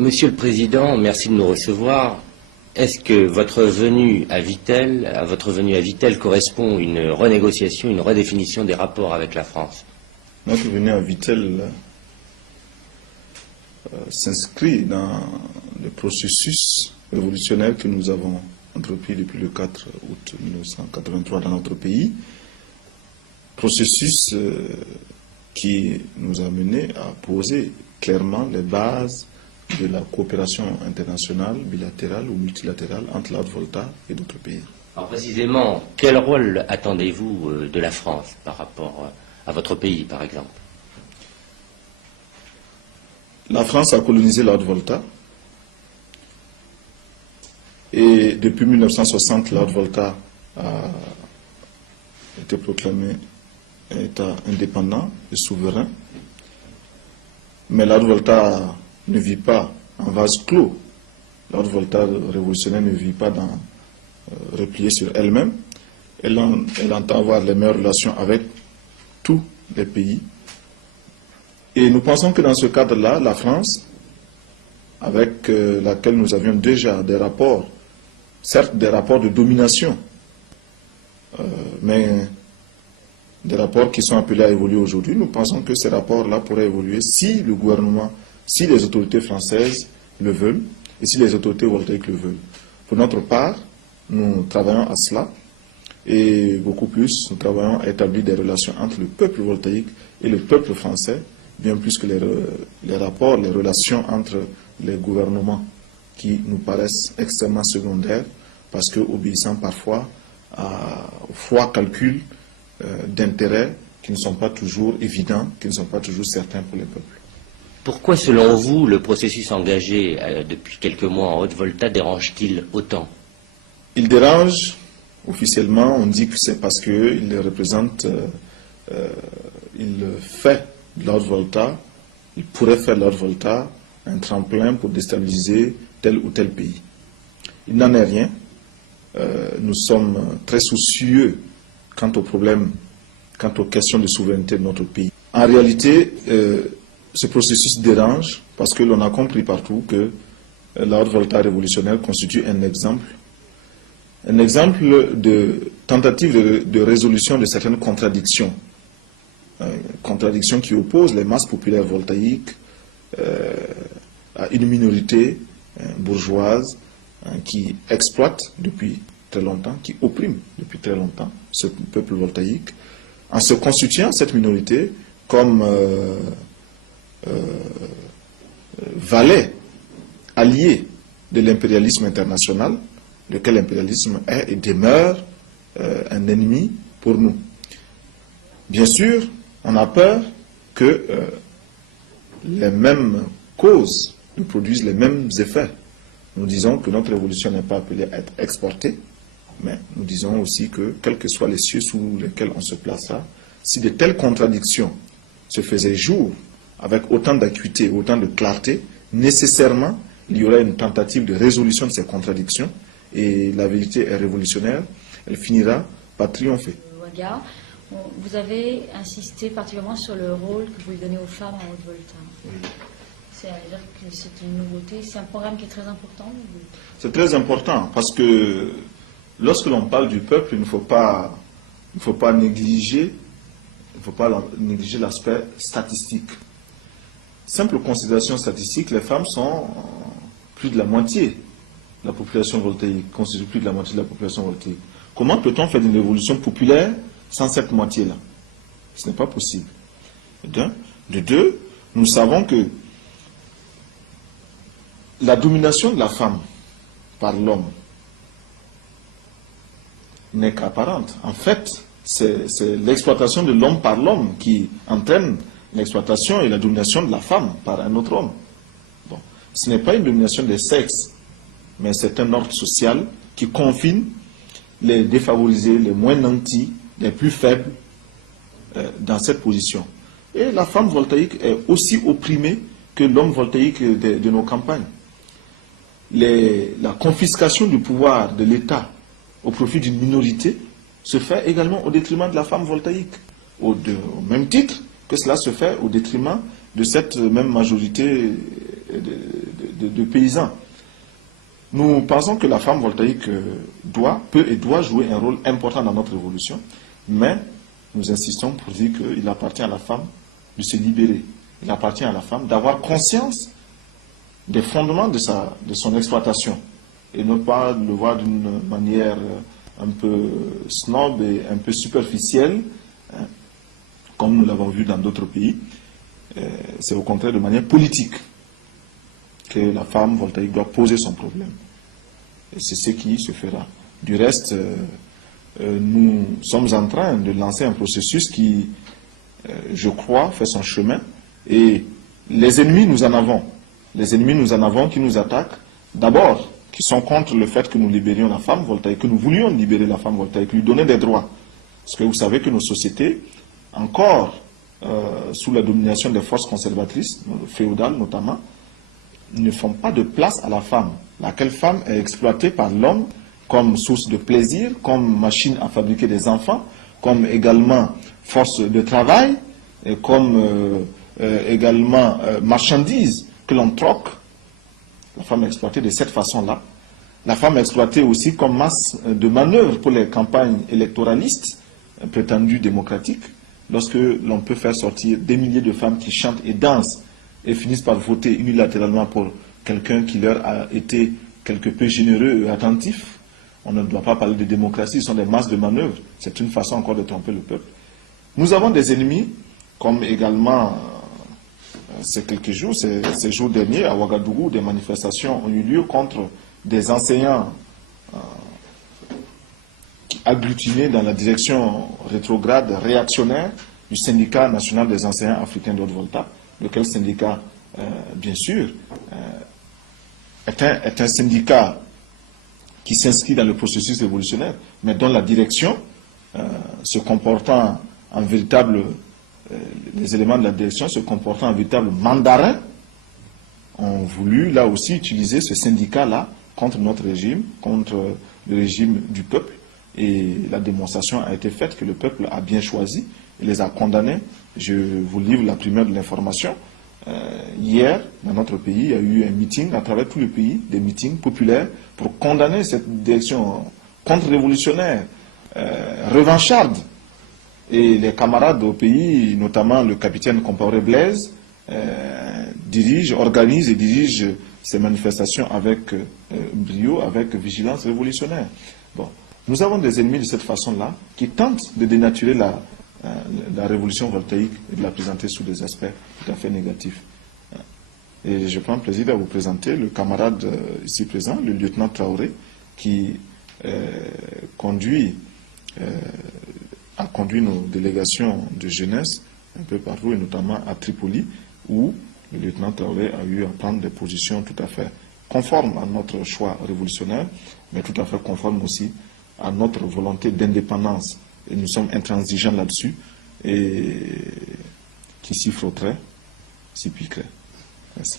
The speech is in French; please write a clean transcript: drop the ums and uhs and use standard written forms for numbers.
Monsieur le Président, merci de nous recevoir. Est-ce que votre venue à Vittel correspond à une renégociation, une redéfinition des rapports avec la France? Notre venue à Vittel s'inscrit dans le processus révolutionnaire que nous avons entrepris depuis le 4 août 1983 dans notre pays. Processus qui nous a mené à poser clairement les bases de la coopération internationale, bilatérale ou multilatérale entre la Haute-Volta et d'autres pays. Alors précisément, quel rôle attendez-vous de la France par rapport à votre pays, par exemple? La France a colonisé la Haute-Volta et depuis 1960, la Haute-Volta a été proclamée État indépendant et souverain. Mais la Haute-Volta ne vit pas en vase clos. La Haute-Volta révolutionnaire ne vit pas repliée sur elle-même. Elle entend avoir les meilleures relations avec tous les pays. Et nous pensons que dans ce cadre-là, la France, avec laquelle nous avions déjà des rapports, certes des rapports de domination, mais des rapports qui sont appelés à évoluer aujourd'hui, nous pensons que ces rapports-là pourraient évoluer si le gouvernement, si les autorités françaises le veulent et si les autorités voltaïques le veulent. Pour notre part, nous travaillons à cela et beaucoup plus, nous travaillons à établir des relations entre le peuple voltaïque et le peuple français, bien plus que les rapports, les relations entre les gouvernements qui nous paraissent extrêmement secondaires parce qu'obéissant parfois au froid calcul d'intérêts qui ne sont pas toujours évidents, qui ne sont pas toujours certains pour les peuples. Pourquoi, selon vous, le processus engagé depuis quelques mois en Haute-Volta dérange-t-il autant? Il dérange, officiellement, on dit que c'est parce qu'il représente, il fait de la Haute-Volta, il pourrait faire de la Haute-Volta un tremplin pour déstabiliser tel ou tel pays. Il n'en est rien. Nous sommes très soucieux quant aux problèmes, quant aux questions de souveraineté de notre pays. En réalité, ce processus dérange parce que l'on a compris partout que la Haute-Volta révolutionnaire constitue un exemple de tentative de résolution de certaines contradictions. Contradictions qui opposent les masses populaires voltaïques à une minorité bourgeoise qui exploite depuis très longtemps, qui opprime depuis très longtemps ce peuple voltaïque, en se constituant cette minorité comme valet, allié de l'impérialisme international, lequel l'impérialisme est et demeure un ennemi pour nous. Bien sûr, on a peur que les mêmes causes nous produisent les mêmes effets. Nous disons que notre révolution n'est pas appelée à être exportée, mais nous disons aussi que, quels que soient les cieux sous lesquels on se placera, si de telles contradictions se faisaient jour avec autant d'acuité, autant de clarté, nécessairement, il y aurait une tentative de résolution de ces contradictions et la vérité est révolutionnaire, elle finira par triompher. Ouaga, vous avez insisté particulièrement sur le rôle que vous donnez aux femmes en Haute-Volta. Oui. C'est-à-dire que c'est une nouveauté, c'est un programme qui est très important. C'est très important parce que lorsque l'on parle du peuple, il ne faut pas négliger l'aspect statistique. Simple considération statistique, les femmes sont plus de la moitié de la population voltaïque, constituent plus de la moitié de la population voltaïque. Comment peut-on faire une révolution populaire sans cette moitié-là? Ce n'est pas possible. De deux, nous savons que la domination de la femme par l'homme n'est qu'apparente. En fait, c'est l'exploitation de l'homme par l'homme qui entraîne l'exploitation et la domination de la femme par un autre homme. Bon. Ce n'est pas une domination des sexes, mais c'est un ordre social qui confine les défavorisés, les moins nantis, les plus faibles dans cette position. Et la femme voltaïque est aussi opprimée que l'homme voltaïque de nos campagnes. La confiscation du pouvoir de l'État au profit d'une minorité se fait également au détriment de la femme voltaïque, au même titre que cela se fait au détriment de cette même majorité de paysans. Nous pensons que la femme voltaïque peut et doit jouer un rôle important dans notre révolution, mais nous insistons pour dire qu'il appartient à la femme de se libérer. Il appartient à la femme d'avoir conscience des fondements de son exploitation et ne pas le voir d'une manière un peu snob et un peu superficielle, hein, comme nous l'avons vu dans d'autres pays. C'est au contraire de manière politique que la femme voltaïque doit poser son problème. Et c'est ce qui se fera. Du reste, nous sommes en train de lancer un processus qui, je crois, fait son chemin. Et les ennemis, nous en avons. Les ennemis, nous en avons qui nous attaquent. D'abord, qui sont contre le fait que nous libérions la femme voltaïque, que nous voulions libérer la femme voltaïque, lui donner des droits. Parce que vous savez que nos sociétés, encore sous la domination des forces conservatrices, féodales notamment, ne font pas de place à la femme, laquelle femme est exploitée par l'homme comme source de plaisir, comme machine à fabriquer des enfants, comme également force de travail, et comme également marchandise que l'on troque. La femme est exploitée de cette façon-là. La femme est exploitée aussi comme masse de manœuvre pour les campagnes électoralistes prétendues démocratiques, lorsque l'on peut faire sortir des milliers de femmes qui chantent et dansent et finissent par voter unilatéralement pour quelqu'un qui leur a été quelque peu généreux et attentif. On ne doit pas parler de démocratie, ce sont des masses de manœuvres. C'est une façon encore de tromper le peuple. Nous avons des ennemis, comme également ces quelques jours, ces jours derniers, à Ouagadougou, des manifestations ont eu lieu contre des enseignants agglutinés dans la direction rétrograde réactionnaire du syndicat national des enseignants africains d'Haute-Volta, lequel syndicat, bien sûr, est un syndicat qui s'inscrit dans le processus révolutionnaire, mais dont la direction, se comportant en véritable, les éléments de la direction se comportant en véritable mandarin, ont voulu là aussi utiliser ce syndicat-là contre notre régime, contre le régime du peuple, et la démonstration a été faite que le peuple a bien choisi et les a condamnés. Je vous livre la primeur de l'information. Hier, dans notre pays, il y a eu un meeting à travers tout le pays, des meetings populaires pour condamner cette direction contre-révolutionnaire, revancharde. Et les camarades au pays, notamment le capitaine Compaoré Blaise, organise et dirige ces manifestations avec brio, avec vigilance révolutionnaire. Bon. Nous avons des ennemis de cette façon-là qui tentent de dénaturer la révolution voltaïque et de la présenter sous des aspects tout à fait négatifs. Et je prends plaisir à vous présenter le camarade ici présent, le lieutenant Traoré, qui a conduit nos délégations de jeunesse un peu partout, et notamment à Tripoli, où le lieutenant Traoré a eu à prendre des positions tout à fait conformes à notre choix révolutionnaire, mais tout à fait conformes aussi à notre volonté d'indépendance. Et nous sommes intransigeants là-dessus, et qui s'y frotterait, s'y piquerait. Merci.